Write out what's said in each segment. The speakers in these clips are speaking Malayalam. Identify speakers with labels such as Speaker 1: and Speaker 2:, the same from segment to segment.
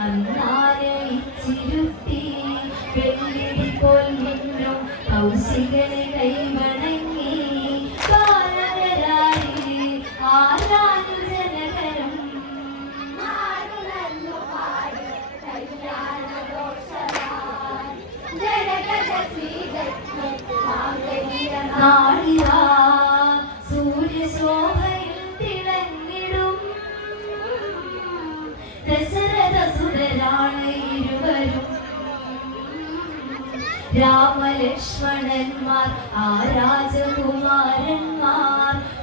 Speaker 1: അന്നാരയിച്ചിരുത്തി വെള്ളിടി പോൽ നിന്നും കൗശികനെ കൈമണങ്ങി ബാലകരായി ആരാനു ജനകരം നാളിതാ ദശരഥ സുതരാണ് ഇരുവരും. രാമലക്ഷ്മണന്മാർ ആ രാജകുമാരന്മാർ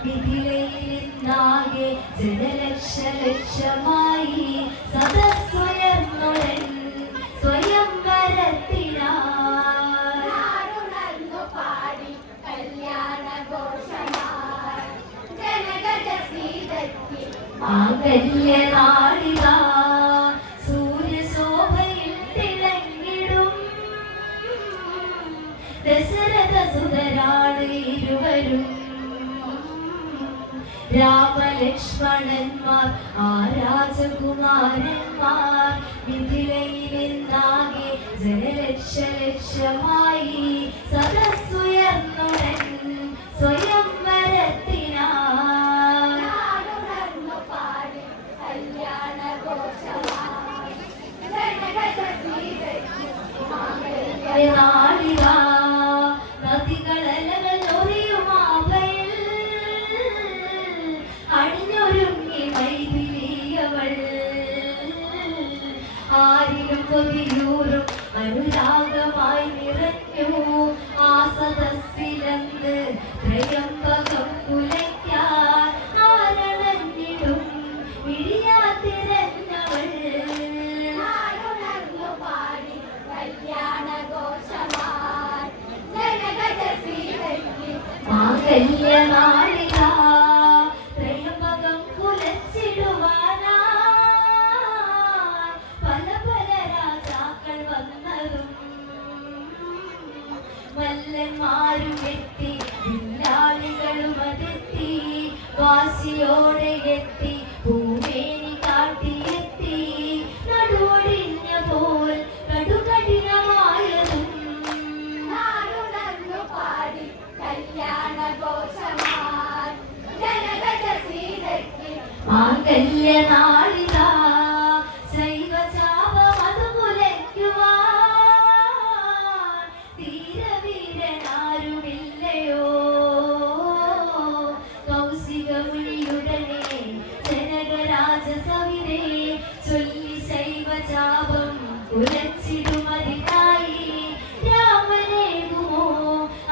Speaker 1: മിഥിലയിലിന്നാകെ ജനലക്ഷ ലക്ഷമായി സദസ്വയർന്നുടൻ സ്വയം വരത്തിനായി മാംഗല്യനാളിക സൂര്യശോഭയിൽ ദശരഥ സുതരാണ് ഇരുവരും. രാമലക്ഷ്മണന്മാർ ആ രാജകുമാരന്മാർ മിഥിലയിലിന്നാകെ ജനലക്ഷ ലക്ഷമായി സദസ്സുയർന്നുടൻ കൊതിയൂറും അനുരാഗമായി നിറഞ്ഞു ആ സദസ്സിലന്ന് ത്രയംബകം കുലയ്ക്കാൻ ആരണഞ്ഞിടും ഇടിയാത്തിരഞ്ഞവൾ മാംഗല്യനാളിക ത്രയംബകം വാശിയോടെ എത്തി പൂമേനി കാട്ടിയെത്തി. നടുവൊടിഞ്ഞ പോൽ കടുകഠിനമായതും മാംഗല്യനാളിക ശൈവചാപമതു ശൈവചാപം കുലച്ചിടുമതിനായി രാമനേകുമോ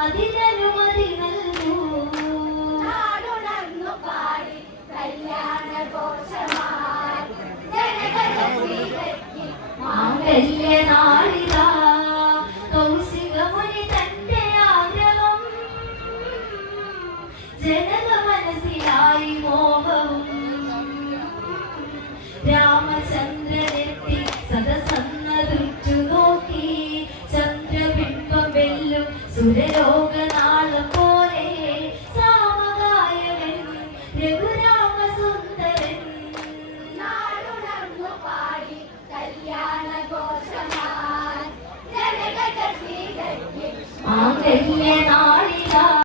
Speaker 1: അതിനനുമതി നൽകൂ. മാംഗല്യനാളിക കൗശികമുനി തന്റെ ആഗ്രഹം. ജനക മനസ്സിലായി മോഹവും സുരലോകനാളം പോലെ സാമകായകൻ രഘുരാമസുന്ദരൻ. മാംഗല്യനാളിക